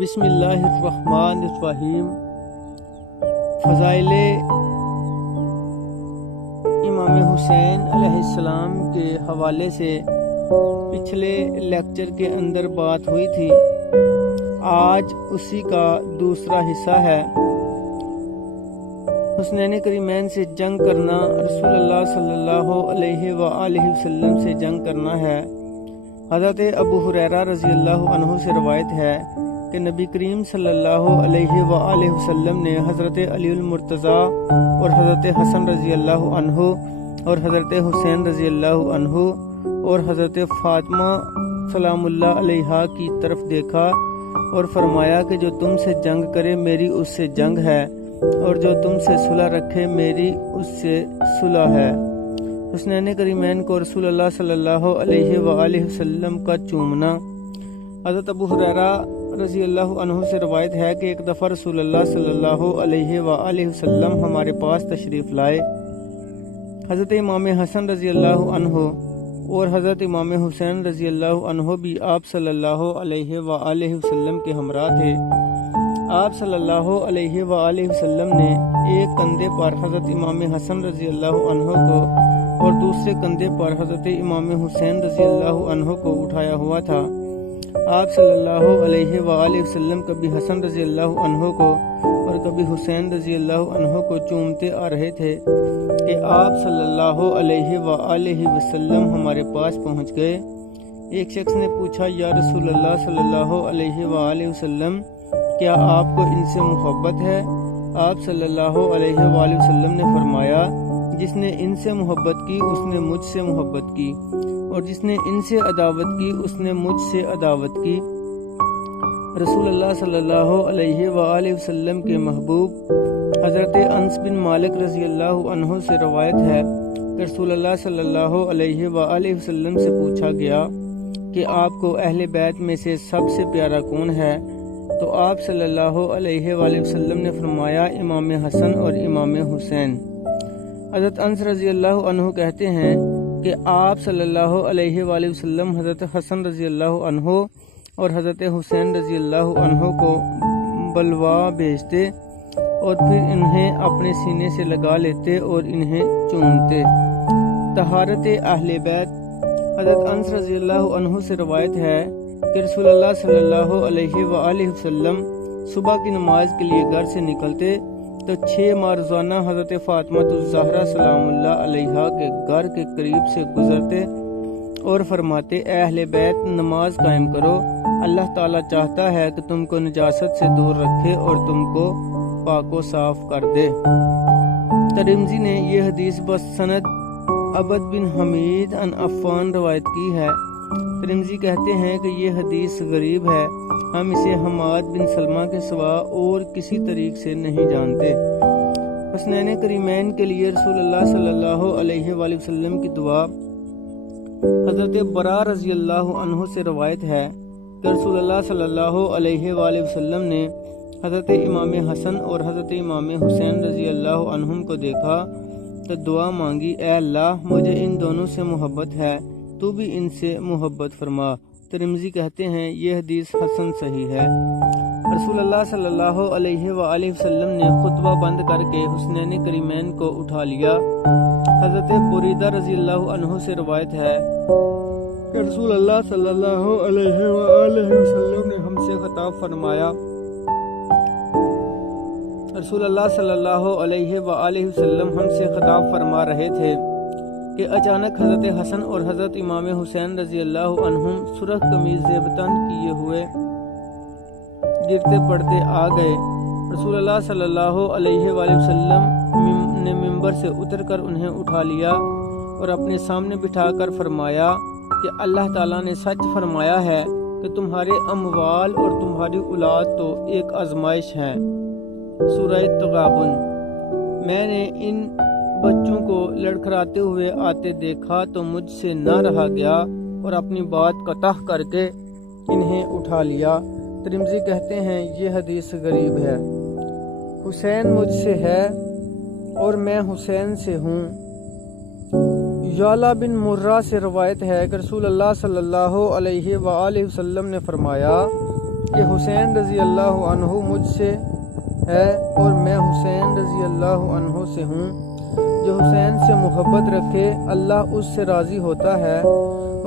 بسم اللہ الرحمن الرحیم۔ فضائل امام حسین علیہ السلام کے حوالے سے پچھلے لیکچر کے اندر بات ہوئی تھی، آج اسی کا دوسرا حصہ ہے۔ حسنین کریمین سے جنگ کرنا رسول اللہ صلی اللہ علیہ وآلہ وسلم سے جنگ کرنا ہے۔ حضرت ابو ہریرہ رضی اللہ عنہ سے روایت ہے کہ نبی کریم صلی اللہ علیہ وآلہ وسلم نے حضرت علی المرتضیٰ اور حضرت حسن رضی اللہ عنہ اور حضرت حسین رضی اللہ عنہ اور حضرت فاطمہ سلام اللہ علیہا کی طرف دیکھا اور فرمایا کہ جو تم سے جنگ کرے میری اس سے جنگ ہے، اور جو تم سے صلح رکھے میری اس سے صلح ہے۔ حسنین کریمین کو رسول اللہ صلی اللہ علیہ وآلہ وسلم کا چومنا۔ حضرت ابو ہریرہ رضی اللہ عنہ سے روایت ہے کہ ایک دفعہ رسول اللہ صلی اللہ علیہ وآلہ وسلم ہمارے پاس تشریف لائے۔ حضرت امام حسن رضی اللہ عنہ اور حضرت امام حسین رضی اللہ عنہ بھی آپ صلی اللہ علیہ وآلہ وسلم کے ہمراہ تھے۔ آپ صلی اللہ علیہ وآلہ وسلم نے ایک کندھے پر حضرت امام حسن رضی اللہ عنہ کو اور دوسرے کندھے پر حضرت امام حسین رضی اللہ عنہ کو اٹھایا ہوا تھا۔ آپ صلی اللہ علیہ وآلہ وسلم کبھی حسن رضی اللہ عنہ کو اور کبھی حسین رضی اللہ عنہ کو چومتے آ رہے تھے کہ آپ صلی اللہ علیہ وآلہ وسلم ہمارے پاس پہنچ گئے۔ ایک شخص نے پوچھا، یا رسول اللہ صلی اللہ علیہ وآلہ وسلم، کیا آپ کو ان سے محبت ہے؟ آپ صلی اللہ علیہ وآلہ وسلم نے فرمایا، جس نے ان سے محبت کی اس نے مجھ سے محبت کی، اور جس نے ان سے عداوت کی اس نے مجھ سے عداوت کی۔ رسول اللہ صلی اللہ علیہ وآلہ وسلم کے محبوب حضرت انس بن مالک رضی اللہ عنہ سے روایت ہے کہ رسول اللہ صلی اللہ علیہ وآلہ وسلم سے پوچھا گیا کہ آپ کو اہل بیت میں سے سب سے پیارا کون ہے؟ تو آپ صلی اللہ علیہ وآلہ وسلم نے فرمایا، امام حسن اور امام حسین۔ حضرت انس رضی اللہ عنہ کہتے ہیں کہ آپ صلی اللہ علیہ وآلہ وسلم حضرت حسن رضی اللہ عنہ اور حضرت حسین رضی اللہ عنہ کو بلوا بھیجتے اور پھر انہیں اپنے سینے سے لگا لیتے اور انہیں چومتے۔ طہارت اہل بیت۔ حضرت انس رضی اللہ عنہ سے روایت ہے کہ رسول اللہ صلی اللہ علیہ وآلہ وسلم صبح کی نماز کے لیے گھر سے نکلتے تو 6 ماہ روزانہ حضرت فاطمہ الزہرا سلام اللہ علیہا کے گھر کے قریب سے گزرتے اور فرماتے، اے اہل بیت، نماز قائم کرو، اللہ تعالیٰ چاہتا ہے کہ تم کو نجاست سے دور رکھے اور تم کو پاک و صاف کر دے۔ ترمذی نے یہ حدیث بسند عبد بن حمید ان عفان روایت کی ہے۔ ترمذی کہتے ہیں کہ یہ حدیث غریب ہے، ہم اسے حماد بن سلمہ کے سوا اور کسی طریق سے نہیں جانتے۔ حسنین کریمین کے لیے رسول اللہ صلی اللہ علیہ وآلہ وسلم کی دعا۔ حضرت برا رضی اللہ عنہ سے روایت ہے کہ رسول اللہ صلی اللہ علیہ وآلہ وسلم نے حضرت امام حسن اور حضرت امام حسین رضی اللہ عنہم کو دیکھا تو دعا مانگی، اے اللہ، مجھے ان دونوں سے محبت ہے، تو بھی ان سے محبت فرما۔ ترمذی کہتے ہیں یہ حدیث حسن صحیح ہے۔ رسول اللہ صلی اللہ علیہ وآلہ وسلم نے خطبہ بند کر کے حسنین کریمین کو اٹھا لیا۔ حضرت بریدہ رضی اللہ عنہ سے روایت ہے کہ رسول اللہ صلی اللہ علیہ وآلہ وسلم نے ہم سے خطاب فرمایا۔ رسول اللہ صلی اللہ علیہ وآلہ وسلم ہم سے خطاب فرما رہے تھے کہ اچانک حضرت حسن اور حضرت امام حسین رضی اللہ عنہم سرخ قمیض زیبتن کیے ہوئے گرتے پڑتے آ گئے۔ رسول اللہ صلی اللہ علیہ وآلہ وسلم نے ممبر سے اتر کر انہیں اٹھا لیا اور اپنے سامنے بٹھا کر فرمایا کہ اللہ تعالیٰ نے سچ فرمایا ہے کہ تمہارے اموال اور تمہاری اولاد تو ایک آزمائش ہے۔ سورہ تغابن۔ میں نے ان بچوں کو لڑکھڑاتے ہوئے آتے دیکھا تو مجھ سے نہ رہا گیا اور اپنی بات قطع کر کے انہیں اٹھا لیا۔ ترمذی کہتے ہیں یہ حدیث غریب ہے۔ حسین مجھ سے ہے اور میں حسین سے ہوں۔ یعلا بن مرہ سے روایت ہے کہ رسول اللہ صلی اللہ علیہ وآلہ وسلم نے فرمایا، کہ حسین رضی اللہ عنہ مجھ سے ہے اور میں حسین رضی اللہ عنہ سے ہوں۔ جو حسین سے محبت رکھے اللہ اس سے راضی ہوتا ہے۔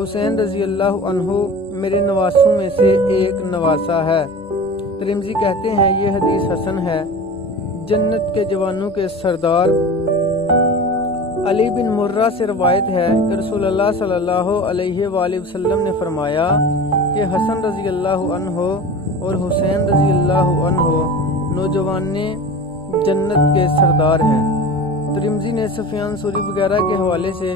حسین رضی اللہ عنہ میرے نواسوں میں سے ایک نواسا ہے۔ ترمذی کہتے ہیں یہ حدیث حسن ہے۔ جنت کے جوانوں کے سردار علی بن مرہ سے روایت ہے کہ رسول اللہ صلی اللہ علیہ وآلہ وسلم نے فرمایا کہ حسن رضی اللہ عنہ اور حسین رضی اللہ عنہ نوجوان جنت کے سردار ہیں۔ ترمذی نے سفیان ثوری وغیرہ کے حوالے سے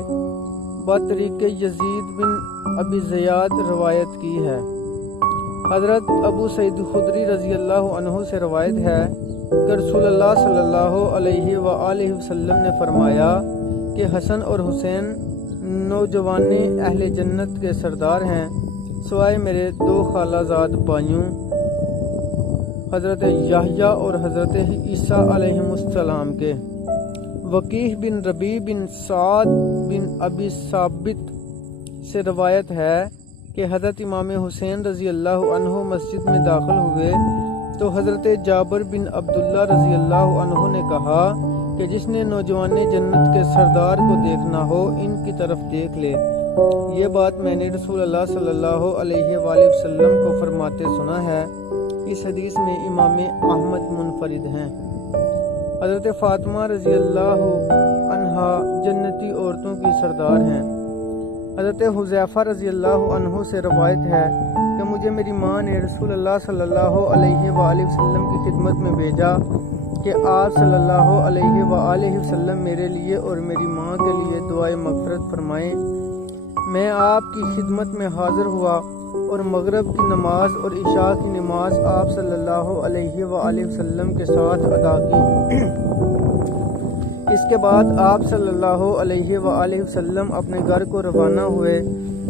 بطریق یزید بن ابی زیاد روایت کی ہے۔ حضرت ابو سعید خدری رضی اللہ عنہ سے روایت ہے کہ رسول اللہ صلی اللہ علیہ وآلہ وسلم نے فرمایا کہ حسن اور حسین نوجوان اہل جنت کے سردار ہیں سوائے میرے دو خالہ زاد بھائیوں حضرت یحییٰ اور حضرت عیسیٰ علیہ السلام کے۔ وکیع بن ربیع بن سعد بن ابی ثابت سے روایت ہے کہ حضرت امام حسین رضی اللہ عنہ مسجد میں داخل ہوئے تو حضرت جابر بن عبداللہ رضی اللہ عنہ نے کہا کہ جس نے نوجوان جنت کے سردار کو دیکھنا ہو ان کی طرف دیکھ لے۔ یہ بات میں نے رسول اللہ صلی اللہ علیہ وآلہ وسلم کو فرماتے سنا ہے۔ اس حدیث میں امام احمد منفرد ہیں۔ حضرت فاطمہ رضی اللہ عنہا جنتی عورتوں کی سردار ہیں۔ حضرت حذیفہ رضی اللہ عنہ سے روایت ہے کہ مجھے میری ماں نے رسول اللہ صلی اللہ علیہ وآلہ وسلم کی خدمت میں بھیجا کہ آپ صلی اللہ علیہ وآلہ وسلم میرے لیے اور میری ماں کے لیے دعائے مغفرت فرمائیں۔ میں آپ کی خدمت میں حاضر ہوا اور مغرب کی نماز اور عشاء کی نماز آپ صلی اللہ علیہ وآلہ وسلم کے ساتھ ادا کی۔ اس کے بعد آپ صلی اللہ علیہ وآلہ وسلم اپنے گھر کو روانہ ہوئے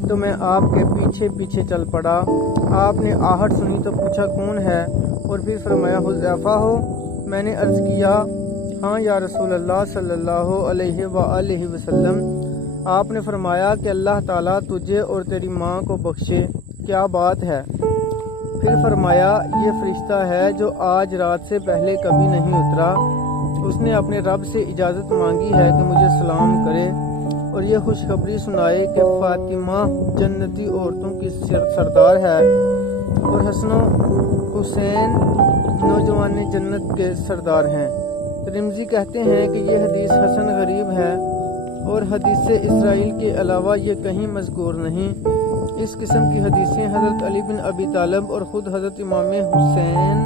تو میں آپ کے پیچھے پیچھے چل پڑا۔ آپ نے آہٹ سنی تو پوچھا کون ہے اور پھر فرمایا حذیفہ ہو؟ میں نے عرض کیا ہاں یا رسول اللہ صلی اللہ علیہ وآلہ وسلم۔ آپ نے فرمایا کہ اللہ تعالیٰ تجھے اور تیری ماں کو بخشے، کیا بات ہے؟ پھر فرمایا یہ فرشتہ ہے جو آج رات سے پہلے کبھی نہیں اترا، اس نے اپنے رب سے اجازت مانگی ہے کہ مجھے سلام کرے اور یہ خوشخبری سنائے کہ فاطمہ جنتی عورتوں کی سردار ہے اور حسن و حسین نوجوان جنت کے سردار ہیں۔ ترمذی کہتے ہیں کہ یہ حدیث حسن غریب ہے اور حدیث اسرائیل کے علاوہ یہ کہیں مذکور نہیں۔ اس قسم کی حدیثیں حضرت علی بن ابی طالب اور خود حضرت امام حسین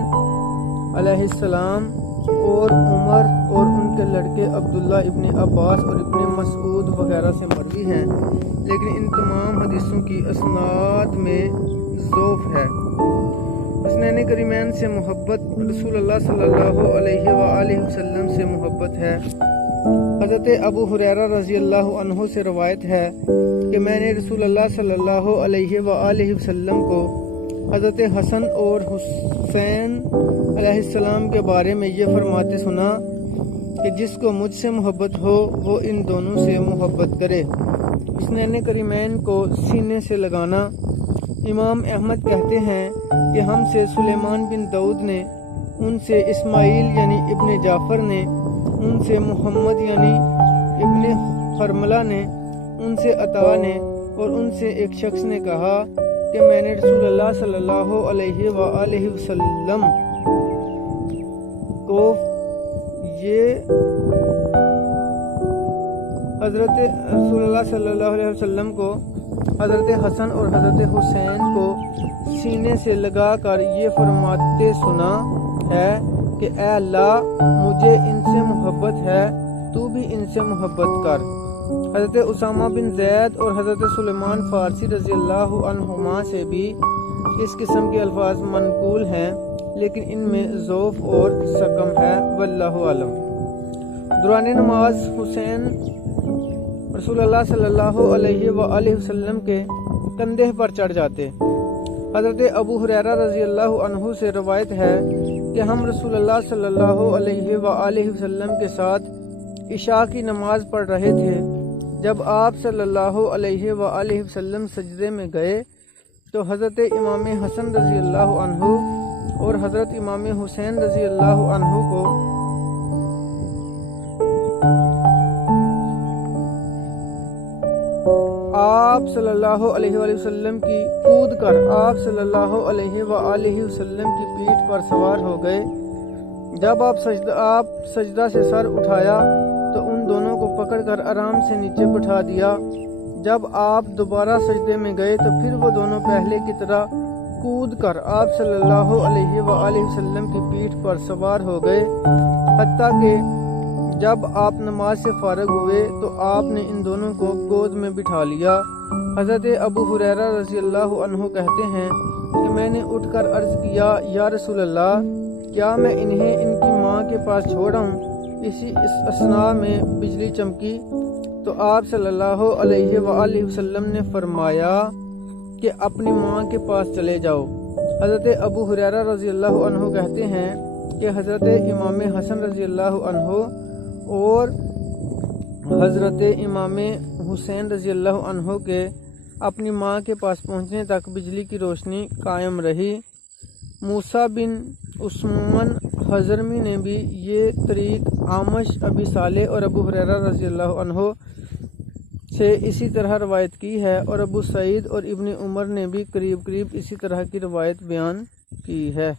علیہ السلام اور عمر اور ان کے لڑکے عبداللہ ابن عباس اور ابن مسعود وغیرہ سے مروی ہیں، لیکن ان تمام حدیثوں کی اسناد میں ضعف ہے۔ حسنین کریمین سے محبت رسول اللہ صلی اللہ علیہ وآلہ وسلم سے محبت ہے۔ حضرت ابو ہریرہ رضی اللہ عنہ سے روایت ہے کہ میں نے رسول اللہ صلی اللہ علیہ وآلہ وسلم کو حضرت حسن اور حسین علیہ السلام کے بارے میں یہ فرماتے سنا کہ جس کو مجھ سے محبت ہو وہ ان دونوں سے محبت کرے۔ حسنین کریمین کو سینے سے لگانا۔ امام احمد کہتے ہیں کہ ہم سے سلیمان بن داؤد نے، ان سے اسماعیل یعنی ابن جعفر نے، ان سے محمد یعنی ابن حرملہ نے، ان سے عطا نے اور ان سے ایک شخص نے کہا کہ میں نے رسول اللہ صلی اللہ علیہ وآلہ وسلم کو حضرت حسن اور حضرت حسین کو سینے سے لگا کر یہ فرماتے سنا ہے کہ اے اللہ مجھے ان سے محبت ہے، تو بھی ان سے محبت کر۔ حضرت اسامہ بن زید اور حضرت سلیمان فارسی رضی اللہ عنہما سے بھی اس قسم کے الفاظ منقول ہیں، لیکن ان میں ضعف اور سقم ہے، واللہ اعلم۔ دوران نماز حسین رسول اللہ صلی اللہ علیہ وآلہ وسلم کے کندھے پر چڑھ جاتے۔ حضرت ابو ہریرہ رضی اللہ عنہ سے روایت ہے کہ ہم رسول اللہ صلی اللہ علیہ وآلہ وسلم کے ساتھ عشاء کی نماز پڑھ رہے تھے۔ جب آپ صلی اللہ علیہ وآلہ وسلم سجدے میں گئے تو حضرت امام حسن رضی اللہ عنہ اور حضرت امام حسین رضی اللہ عنہ کو آپ صلی اللہ علیہ وآلہ وسلم کی کود کر آپ صلی اللہ علیہ وآلہ وسلم کی پیٹھ پر سوار ہو گئے۔ جب آپ سجدہ سے سر اٹھایا تو ان دونوں کو پکڑ کر آرام سے نیچے بٹھا دیا۔ جب آپ دوبارہ سجدے میں گئے تو پھر وہ دونوں پہلے کی طرح کود کر آپ صلی اللہ علیہ وآلہ وسلم کی پیٹھ پر سوار ہو گئے، حتیٰ کہ جب آپ نماز سے فارغ ہوئے تو آپ نے ان دونوں کو گود میں بٹھا لیا۔ حضرت ابو ہریرہ رضی اللہ عنہ کہتے ہیں کہ میں نے اٹھ کر عرض کیا، یا رسول اللہ، کیا میں انہیں ان کی ماں کے پاس چھوڑاؤں؟ اس اثناء میں بجلی چمکی تو آپ صلی اللہ علیہ وآلہ وسلم نے فرمایا کہ اپنی ماں کے پاس چلے جاؤ۔ حضرت ابو ہریرہ رضی اللہ عنہ کہتے ہیں کہ حضرت امام حسن رضی اللہ عنہ اور حضرت امام حسین رضی اللہ عنہ کے اپنی ماں کے پاس پہنچنے تک بجلی کی روشنی قائم رہی۔ موسیٰ بن عثمان حضرمی نے بھی یہ طریق عامش، ابی صالح اور ابو ہریرہ رضی اللہ عنہ سے اسی طرح روایت کی ہے، اور ابو سعید اور ابن عمر نے بھی قریب اسی طرح کی روایت بیان کی ہے۔